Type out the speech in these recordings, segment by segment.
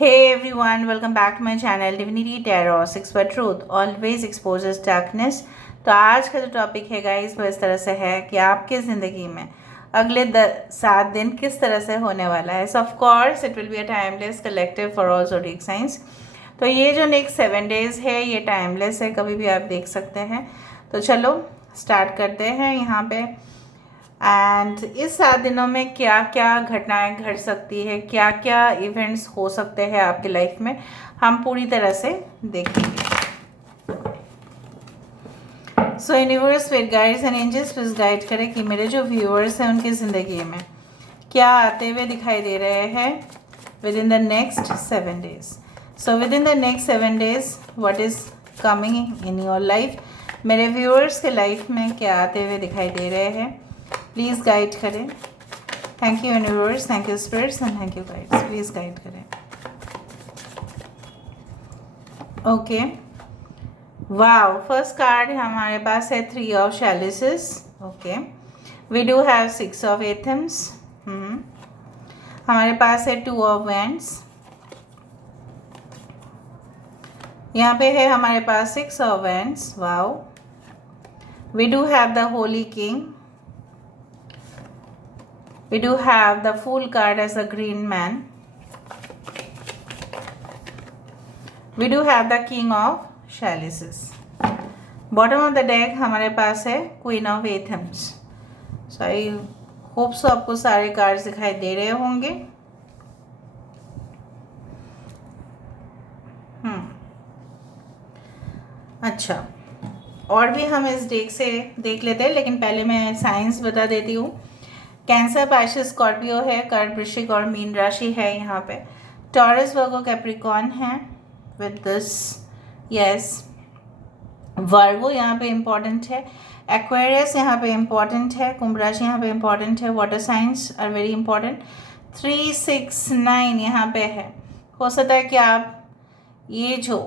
Hey everyone, welcome back to my channel Divinity Tarot 6 for Truth always exposes darkness। तो आज का जो topic है गाइस वो इस तरह से है कि आपके ज़िंदगी में अगले 7 दिन किस तरह से होने वाला है। सो of course it will be a timeless collective for all zodiac science. तो ये जो नेक्स्ट 7 डेज़ है ये टाइमलेस है, कभी भी आप देख सकते हैं। तो चलो स्टार्ट करते हैं यहाँ पे। एंड इस 7 दिनों में क्या क्या घटनाएं घट सकती है, क्या क्या इवेंट्स हो सकते हैं आपकी लाइफ में, हम पूरी तरह से देखेंगे। So universe with guides and angels please guide करें कि मेरे जो व्यूअर्स हैं उनकी ज़िंदगी में क्या आते हुए दिखाई दे रहे हैं within the next 7 days. So within the next 7 days what is coming in your life, मेरे व्यूअर्स के लाइफ में क्या आते हुए दिखाई दे रहे हैं, प्लीज़ गाइड करें। Thank you universe, thank you spirits and thank you guides, please guide करें। ओके, वाओ, फर्स्ट कार्ड हमारे पास है 3 of chalices. Okay, we do have 6 of एथम्स। हमारे पास है 2 ऑफ वैंड्स। यहाँ पे है हमारे पास 6 of wands. Wow, we do have the holy king. We do have the Fool card as a green man. We do have the King of Chalices. Bottom of the deck हमारे पास है Queen of Athens. So I hope so आपको सारे cards दिखाई दे रहे होंगे। अच्छा, और भी हम इस डेक से देख लेते हैं, लेकिन पहले मैं साइंस बता देती हूँ। कैंसर, पाइसेस, स्कॉर्पियो है, कर्क, वृश्चिक और मीन राशि है। यहाँ पे टॉरस, वर्गो, कैप्रिकॉर्न है विद दिस। यस, वर्गो यहाँ पे इम्पॉर्टेंट है, एक्वेरियस यहाँ पे इम्पॉर्टेंट है, कुंभ राशि यहाँ पे इम्पॉर्टेंट है, water signs are very important. 3, 6, 9 यहाँ पे है। हो सकता है कि आप ये जो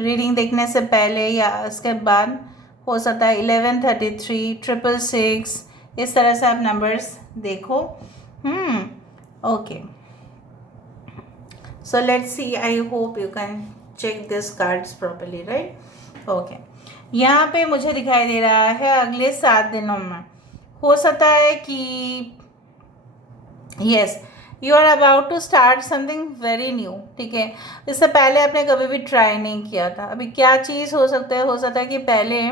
रीडिंग देखने से पहले या उसके बाद हो सकता है 11, 33, 666 इस तरह से आप नंबर्स देखो। Okay, so let's see, I hope you can check this cards properly, right. Okay, यहाँ पे मुझे दिखाई दे रहा है अगले 7 दिनों में हो सकता है कि yes you are about to start something very new. ठीक है, इससे पहले आपने कभी भी ट्राई नहीं किया था। अभी क्या चीज़ हो सकता है, हो सकता है कि पहले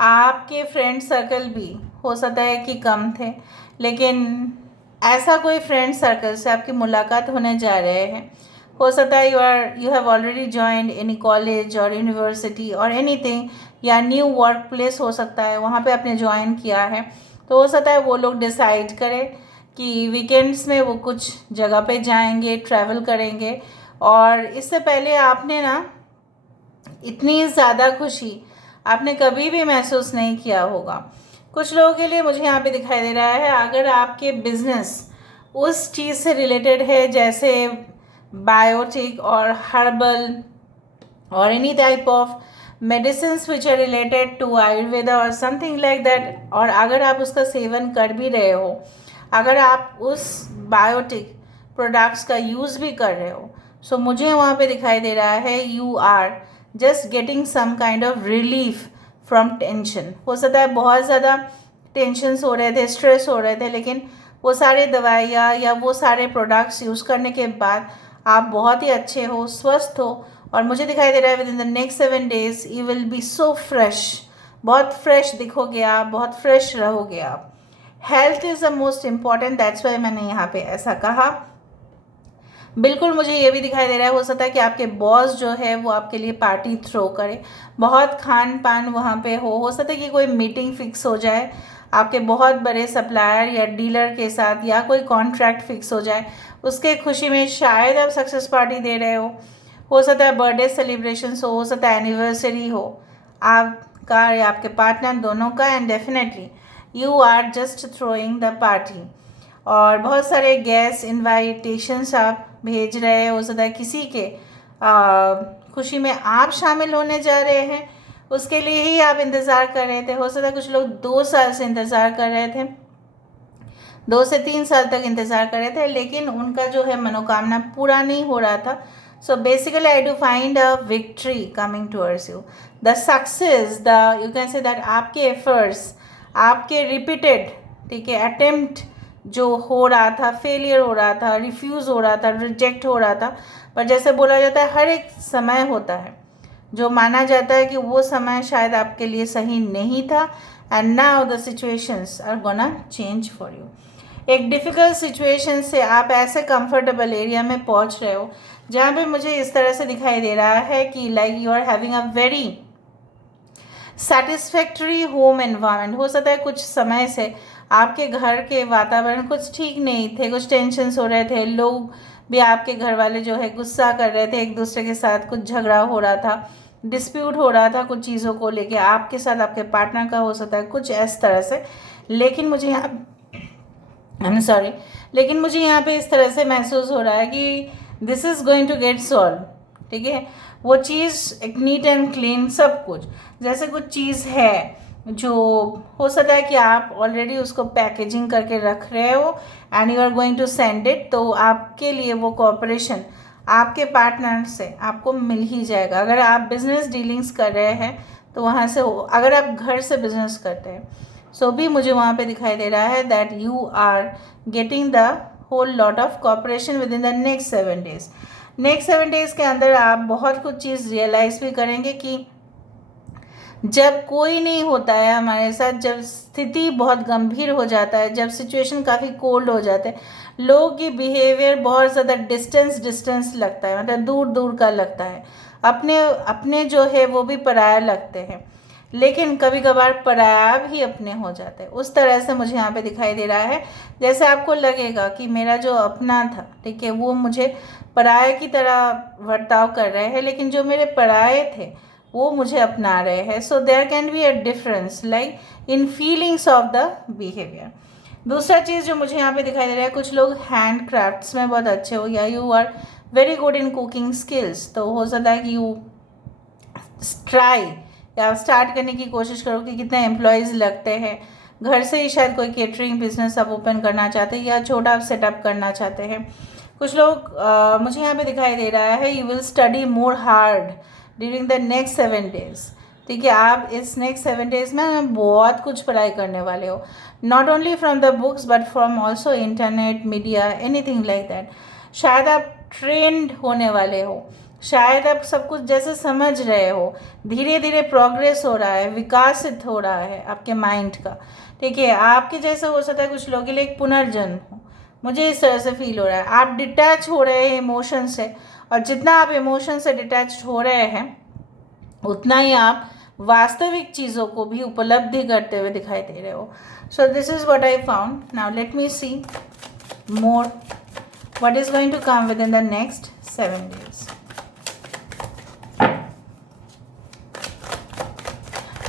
आपके फ्रेंड सर्कल भी हो सकता है कि कम थे, लेकिन ऐसा कोई फ्रेंड सर्कल से आपकी मुलाकात होने जा रहे हैं। हो सकता है you have already joined any college और यूनिवर्सिटी और एनीथिंग, या न्यू वर्क प्लेस हो सकता है, वहाँ पे आपने ज्वाइन किया है। तो हो सकता है वो लोग डिसाइड करें कि वीकेंड्स में वो कुछ जगह पे जाएंगे, ट्रैवल करेंगे। और इससे पहले आपने ना इतनी ज़्यादा खुशी आपने कभी भी महसूस नहीं किया होगा। कुछ लोगों के लिए मुझे यहाँ पे दिखाई दे रहा है, अगर आपके बिजनेस उस चीज़ से रिलेटेड है जैसे बायोटिक और हर्बल और any type of medicines which are related to Ayurveda और समथिंग लाइक दैट, और अगर आप उसका सेवन कर भी रहे हो, अगर आप उस बायोटिक प्रोडक्ट्स का यूज़ भी कर रहे हो, सो मुझे वहाँ पे दिखाई दे रहा है you are just getting some kind of relief from tension. हो सकता है बहुत ज़्यादा टेंशन्स हो रहे थे, स्ट्रेस हो रहे थे, लेकिन वो सारे दवाइयाँ या वो सारे प्रोडक्ट्स यूज़ करने के बाद आप बहुत ही अच्छे हो, स्वस्थ हो। और मुझे दिखाई दे रहा है with in the next 7 days you will be so fresh, बहुत फ्रेश दिखोगे आप, बहुत फ्रेश रहोगे आप। Health is the most important, that's why मैंने यहाँ पे ऐसा कहा। बिल्कुल मुझे ये भी दिखाई दे रहा है, हो सकता है कि आपके बॉस जो है वो आपके लिए पार्टी थ्रो करे, बहुत खान पान वहाँ पे हो सकता है कि कोई मीटिंग फिक्स हो जाए आपके बहुत बड़े सप्लायर या डीलर के साथ, या कोई कॉन्ट्रैक्ट फिक्स हो जाए, उसके खुशी में शायद आप सक्सेस पार्टी दे रहे हो सकता है बर्थडे सेलिब्रेशंस हो सकता है एनिवर्सरी हो आपका या आपके पार्टनर दोनों का, and definitely you are just throwing the party. और बहुत सारे गेस्ट इनवाइटेशंस आप भेज रहे हो सकता है किसी के खुशी में आप शामिल होने जा रहे हैं, उसके लिए ही आप इंतज़ार कर रहे थे। हो सकता है कुछ लोग 2 साल से इंतज़ार कर रहे थे, 2 से 3 साल तक इंतज़ार कर रहे थे, लेकिन उनका जो है मनोकामना पूरा नहीं हो रहा था। So basically I do find a victory coming towards you. The success, the you can say that आपके efforts, आपके repeated, ठीक है, attempt जो हो रहा था, फेलियर हो रहा था, रिफ्यूज़ हो रहा था, रिजेक्ट हो रहा था, पर जैसे बोला जाता है हर एक समय होता है जो माना जाता है कि वो समय शायद आपके लिए सही नहीं था, and now the situations are gonna change for you. एक डिफ़िकल्ट सिचुएशन से आप ऐसे कंफर्टेबल एरिया में पहुंच रहे हो जहाँ पे मुझे इस तरह से दिखाई दे रहा है कि like you are having a very satisfactory home environment. हो सकता है कुछ समय से आपके घर के वातावरण कुछ ठीक नहीं थे, कुछ टेंशन्स हो रहे थे, लोग भी आपके घर वाले जो है गुस्सा कर रहे थे, एक दूसरे के साथ कुछ झगड़ा हो रहा था, डिस्प्यूट हो रहा था कुछ चीज़ों को लेके, आपके साथ आपके पार्टनर का हो सकता है कुछ इस तरह से. लेकिन मुझे यहाँ लेकिन मुझे यहाँ पे इस तरह से महसूस हो रहा है कि this is going to get solve. ठीक है, वो चीज़ एक नीट एंड क्लीन सब कुछ, जैसे कुछ चीज़ है जो हो सकता है कि आप ऑलरेडी उसको पैकेजिंग करके रख रहे हो and you are going to send it, तो आपके लिए वो कॉपरेशन आपके पार्टनर से आपको मिल ही जाएगा. अगर आप बिजनेस डीलिंग्स कर रहे हैं तो वहाँ से अगर आप घर से बिजनेस करते हैं सो भी मुझे वहाँ पे दिखाई दे रहा है that you are getting the whole lot of cooperation within the next 7 days. Next 7 days के अंदर आप बहुत कुछ चीज़ रियलाइज़ भी करेंगे कि जब कोई नहीं होता है हमारे साथ, जब स्थिति बहुत गंभीर हो जाता है, जब सिचुएशन काफ़ी कोल्ड हो जाते हैं, लोगों की बिहेवियर बहुत ज़्यादा डिस्टेंस लगता है, मतलब दूर दूर का लगता है, अपने जो है वो भी पराया लगते हैं, लेकिन कभी कभार पराया भी अपने हो जाते हैं. उस तरह से मुझे यहाँ पे दिखाई दे रहा है जैसे आपको लगेगा कि मेरा जो अपना था, ठीक है, वो मुझे पराये की तरह बर्ताव कर रहे हैं, लेकिन जो मेरे पराये थे वो मुझे अपना रहे हैं. So there can be a difference like in feelings of the behaviour. दूसरा चीज़ जो मुझे यहाँ पे दिखाई दे रहा है, कुछ लोग हैंड क्राफ्ट्स में बहुत अच्छे हो या you are very good in cooking skills, तो हो सकता है कि यू ट्राई या स्टार्ट करने की कोशिश करो कि कितने एम्प्लॉयज़ लगते हैं. घर से ही शायद कोई केटरिंग बिजनेस आप ओपन करना चाहते हैं या छोटा आप सेटअप करना चाहते हैं. कुछ लोग मुझे यहाँ पे दिखाई दे रहा है you will study more hard during the next 7 days. ठीक है, आप इस नेक्स्ट 7 days में बहुत कुछ पढ़ाई करने वाले हो, not only from the books but from also internet, media, anything like that. शायद आप ट्रेंड होने वाले हो, शायद आप सब कुछ जैसे समझ रहे हो, धीरे धीरे प्रोग्रेस हो रहा है, विकासित हो रहा है आपके माइंड का. ठीक है, आपके जैसे हो सकता है कुछ लोगों के लिए एक पुनर्जन्म हो, मुझे इस तरह से फील हो रहा है. आप डिटैच हो रहे हैं इमोशन से, और जितना आप इमोशन से डिटैच हो रहे हैं उतना ही आप वास्तविक चीज़ों को भी उपलब्धि करते हुए दिखाई दे रहे हो. So this is what I found. Now let me see more what is going to come within the next 7 days.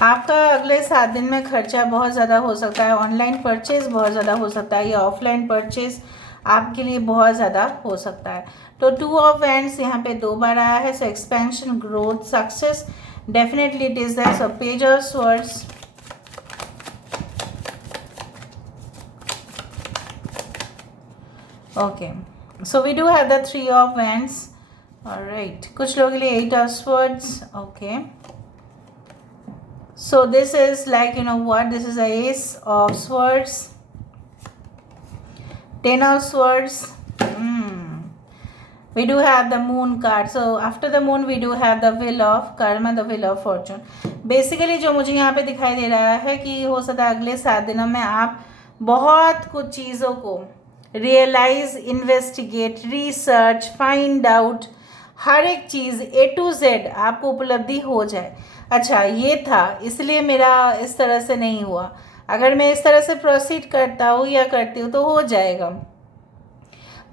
आपका अगले 7 दिन में खर्चा बहुत ज़्यादा हो सकता है, ऑनलाइन परचेज बहुत ज़्यादा हो सकता है या ऑफलाइन परचेज आपके लिए बहुत ज़्यादा हो सकता है. तो 2 of Wands यहाँ पे 2 बार आया है. So expansion, growth, success, definitely it is that. So page of swords, okay, so we do have the 3 of Wands. Alright, कुछ लोगों के लिए 8 of Swords. ओके, so this is like, you know what, this is a Ace of Swords, 10 of Swords. We do have the Moon card. So after the Moon we do have the Wheel of Karma, the Wheel of Fortune. Basically जो मुझे यहाँ पे दिखाई दे रहा है कि हो सकता है अगले 7 दिनों में आप बहुत कुछ चीज़ों को realise, investigate, research, find out, हर एक चीज़ A to Z आपको उपलब्धि हो जाए. अच्छा, ये था इसलिए मेरा इस तरह से नहीं हुआ, अगर मैं इस तरह से प्रोसीड करता हूँ या करती हूँ तो हो जाएगा.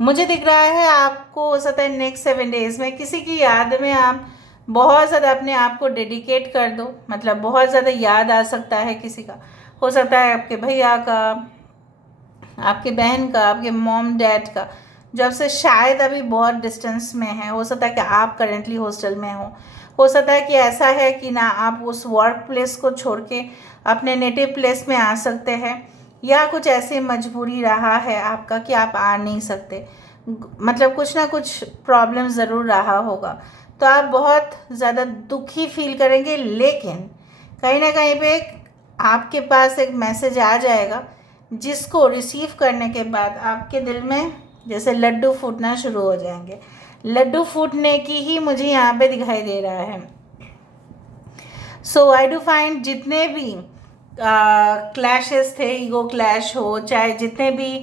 मुझे दिख रहा है आपको हो सकता है नेक्स्ट 7 days में किसी की याद में आप बहुत ज़्यादा अपने आप को डेडिकेट कर दो, मतलब बहुत ज़्यादा याद आ सकता है किसी का, हो सकता है आपके भैया का, आपके बहन का, आपके मॉम डैड का, जब से शायद अभी बहुत डिस्टेंस में है. हो सकता है कि आप करेंटली हॉस्टल में हो सकता है कि ऐसा है कि ना आप उस वर्क प्लेस को छोड़ के अपने नेटिव प्लेस में आ सकते हैं, या कुछ ऐसी मजबूरी रहा है आपका कि आप आ नहीं सकते. मतलब कुछ ना कुछ प्रॉब्लम ज़रूर रहा होगा, तो आप बहुत ज़्यादा दुखी फील करेंगे। लेकिन कहीं ना कहीं पे आपके पास एक मैसेज आ जाएगा जिसको रिसीव करने के बाद आपके दिल में जैसे लड्डू फूटना शुरू हो जाएंगे। लड्डू फूटने की ही मुझे यहाँ पे दिखाई दे रहा है। सो आई डू फाइंड जितने भी क्लैशेस थे, ईगो क्लैश हो, चाहे जितने भी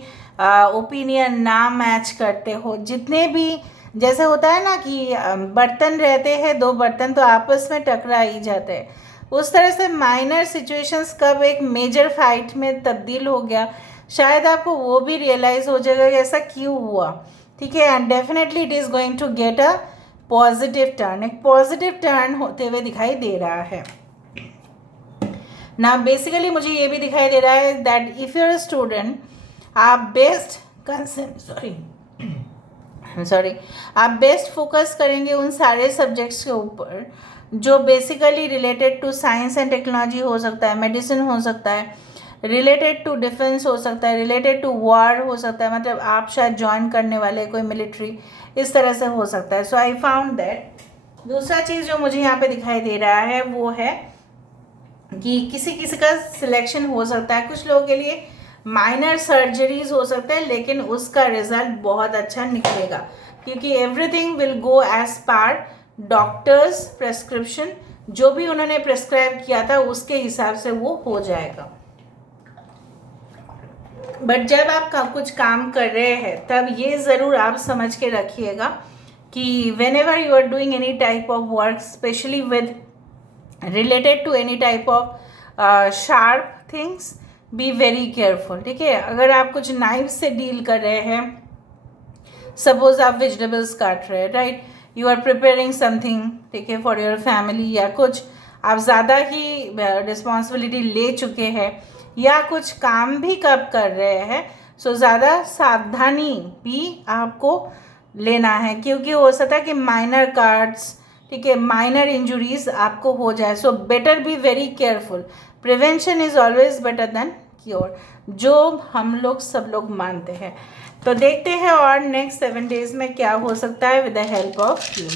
ओपिनियन ना मैच करते हो, जितने भी जैसे होता है ना कि बर्तन रहते हैं, दो बर्तन तो आपस में टकरा ही जाते हैं, उस तरह से माइनर सिचुएशंस कब एक मेजर फाइट में तब्दील हो गया, शायद आपको वो भी रियलाइज़ हो जाएगा कि ऐसा क्यों हुआ। ठीक है, and definitely it is going to get a positive turn, एक पॉजिटिव टर्न होते हुए दिखाई दे रहा है ना। बेसिकली मुझे ये भी दिखाई दे रहा है that if you are a student, आप बेस्ट आप बेस्ट फोकस करेंगे उन सारे सब्जेक्ट्स के ऊपर जो basically related to science and technology हो सकता है, मेडिसिन हो सकता है, रिलेटेड टू डिफेंस हो सकता है, रिलेटेड टू वॉर हो सकता है, मतलब आप शायद ज्वाइन करने वाले कोई मिलिट्री, इस तरह से हो सकता है। सो आई फाउंड दैट दूसरा चीज़ जो मुझे यहाँ पे दिखाई दे रहा है वो है कि किसी किसी का सिलेक्शन हो सकता है, कुछ लोगों के लिए माइनर सर्जरीज हो सकता है, लेकिन उसका रिजल्ट बहुत अच्छा निकलेगा क्योंकि everything will go as per doctor's prescription, जो भी उन्होंने प्रेस्क्राइब किया था उसके हिसाब से वो हो जाएगा। बट जब आप कुछ काम कर रहे हैं तब ये ज़रूर आप समझ के रखिएगा कि whenever you are doing any type of work, specially with related to any type of sharp things, be very careful. ठीक है, अगर आप कुछ नाइफ से डील कर रहे हैं, सपोज आप वेजिटेबल्स काट रहे हैं, right, you are preparing something, ठीक है, फॉर योर फैमिली, या कुछ आप ज़्यादा ही रिस्पॉन्सिबिलिटी ले चुके हैं या कुछ काम भी कब कर रहे हैं, सो ज़्यादा सावधानी भी आपको लेना है क्योंकि हो सकता है कि माइनर कार्ड्स, ठीक है, माइनर इंजुरीज आपको हो जाए। So better be very careful, prevention is always better than cure, जो हम लोग सब लोग मानते हैं। तो देखते हैं और नेक्स्ट 7 days में क्या हो सकता है with the help of you.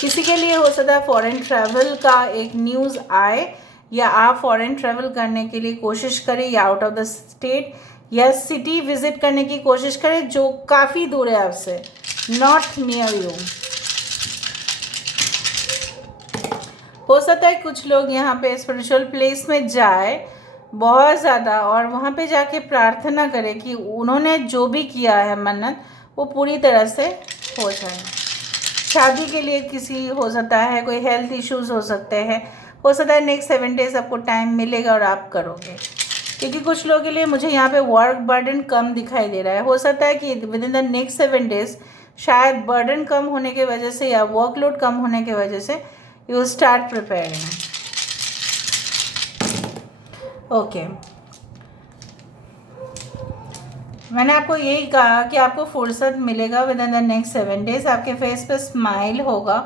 किसी के लिए हो सकता है फॉरेन ट्रैवल का एक न्यूज़ आए, या आप फॉरेन ट्रैवल करने के लिए कोशिश करें, या आउट ऑफ द स्टेट या सिटी विजिट करने की कोशिश करें जो काफ़ी दूर है आपसे, नॉट नियर यू। हो सकता है कुछ लोग यहाँ पे स्पिरिचुअल प्लेस में जाए बहुत ज़्यादा और वहाँ पे जाके प्रार्थना करें कि उन्होंने जो भी किया है मन्नत वो पूरी तरह से हो जाए। शादी के लिए किसी हो सकता है, कोई हेल्थ इश्यूज़ हो सकते हैं, हो सकता है नेक्स्ट 7 days आपको टाइम मिलेगा और आप करोगे। क्योंकि कुछ लोगों के लिए मुझे यहाँ पे वर्क बर्डन कम दिखाई दे रहा है, हो सकता है कि with in the next 7 days शायद बर्डन कम होने की वजह से या वर्कलोड कम होने की वजह से यू स्टार्ट प्रिपेयरिंग। ओके, मैंने आपको यही कहा कि आपको फुर्सत मिलेगा with in the next 7 days, आपके फेस पे स्माइल होगा।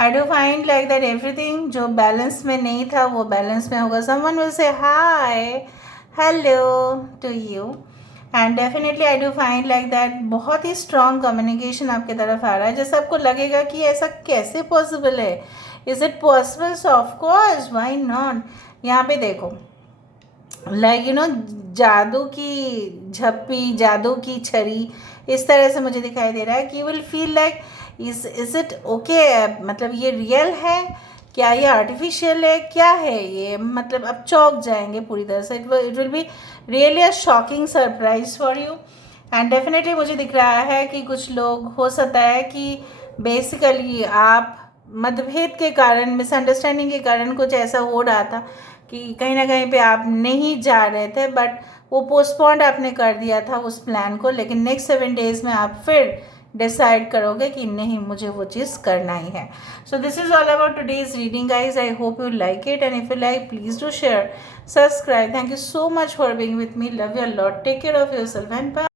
आई do find like that everything जो बैलेंस में नहीं था वो बैलेंस में होगा। Someone will say hi hello to you and definitely I do find like that बहुत ही स्ट्रॉन्ग कम्युनिकेशन आपके तरफ आ रहा है, जैसे आपको लगेगा कि ऐसा कैसे पॉसिबल है, is it possible, so of course why not. यहाँ पे देखो लाइक यू नो जादू की झप्पी, जादू की छड़ी, इस तरह से मुझे दिखाई दे रहा है कि you will feel like is it okay, मतलब ये रियल है क्या, ये आर्टिफिशियल है, क्या है ये, मतलब अब चौंक जाएंगे पूरी तरह से। It will be really a shocking surprise for you and definitely मुझे दिख रहा है कि कुछ लोग हो सकता है कि बेसिकली आप मतभेद के कारण, मिसअंडरस्टैंडिंग के कारण कुछ ऐसा हो रहा था कि कहीं ना कहीं पे आप नहीं जा रहे थे, बट वो पोस्टपोन्ड आपने कर दिया था उस प्लान को, लेकिन नेक्स्ट 7 days में आप फिर डिसाइड करोगे कि नहीं मुझे वो चीज़ करना ही है। So this is all about today's reading guys, I hope you like it and if you like please do share, subscribe. Thank you so much for being with me, love you a lot, take care of yourself and bye.